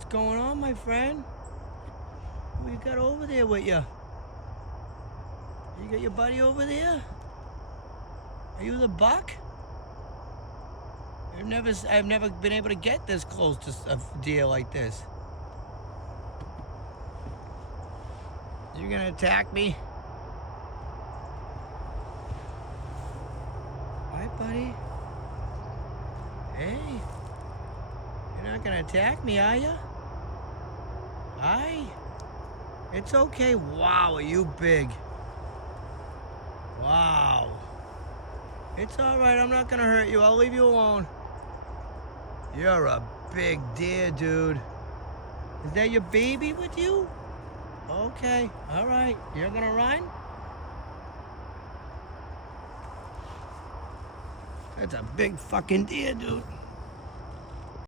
What's going on, my friend? What you got over there with you? You got your buddy over there? Are you the buck? I've never been able to get this close to a deer like this. You gonna attack me? Hi, buddy. Hey. You're not gonna attack me, are you? Hi. It's okay. Wow, are you big? Wow. It's all right. I'm not gonna hurt you. I'll leave you alone. You're a big deer, dude. Is that your baby with you? Okay. All right. You're gonna run? That's a big fucking deer, dude.